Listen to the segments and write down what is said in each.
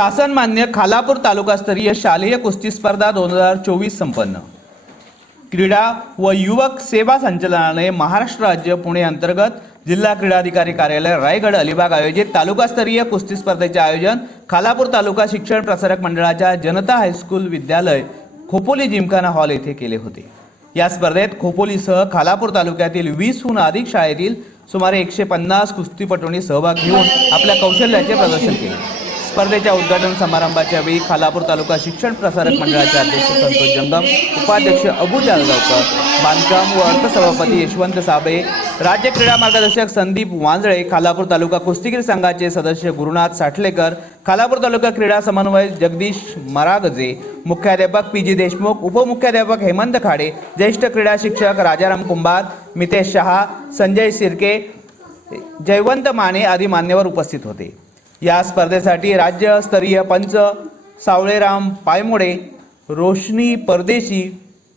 शासन मान्य खालापूर तालुकास्तरीय शालेय कुस्ती स्पर्धा दोन हजार चोवीस संपन्न. क्रीडा व युवक सेवा संचालनालय महाराष्ट्र राज्य पुणे अंतर्गत जिल्हा क्रीडाधिकारी कार्यालय रायगड अलिबाग आयोजित तालुकास्तरीय कुस्ती स्पर्धेचे आयोजन खालापूर तालुका शिक्षण प्रसारक मंडळाच्या जनता हायस्कूल विद्यालय खोपोली जिमखाना हॉल येथे केले होते. या स्पर्धेत खोपोलीसह खालापूर तालुक्यातील वीसहून अधिक शाळेतील सुमारे एकशे पन्नास कुस्तीपटूंनी सहभाग घेऊन आपल्या कौशल्याचे प्रदर्शन केले. स्पर्धेच्या उद्घाटन समारंभाच्या वेळी खालापूर तालुका शिक्षण प्रसारक मंडळाचे अध्यक्ष संतोष जंगम उपाध्यक्ष अबू जालगावकर बांधकाम व अर्थसभापती यशवंत साबळे राज्य क्रीडा मार्गदर्शक संदीप वांजळे खालापूर तालुका कुस्तीगीर संघाचे सदस्य गुरुनाथ साठलेकर खालापूर तालुका क्रीडा समन्वय जगदीश मरागजे मुख्याध्यापक पी जी देशमुख उपमुख्याध्यापक हेमंत खाडे ज्येष्ठ क्रीडा शिक्षक राजाराम कुंभार मितेश शहा संजय सिरके जयवंत माने आदी मान्यवर उपस्थित होते. या स्पर्धेसाठी राज्यस्तरीय पंच सावळेराम पायमोडे रोशनी परदेशी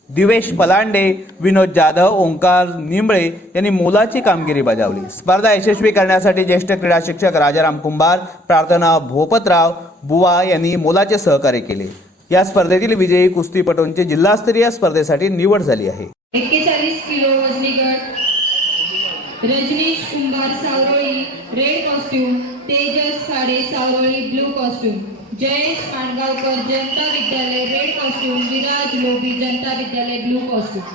दिवेश पलांडे विनोद जाधव ओंकार निंबळे यांनी मोलाची कामगिरी बजावली. स्पर्धा यशस्वी करण्यासाठी ज्येष्ठ क्रीडा शिक्षक राजाराम कुंभार प्रार्थना भोपतराव बुवा यांनी मोलाचे सहकार्य केले. या स्पर्धेतील विजयी कुस्तीपटूंची जिल्हास्तरीय स्पर्धेसाठी निवड झाली आहे. एक्केचाळीस किलो वजनी गट Rajnish Kumbhar Savroli red costume Tejas Sade Savali blue costume Jayesh Pangaonkar Janata Vidyalaya red costume Viraj Lobi Janata Vidyalaya blue costume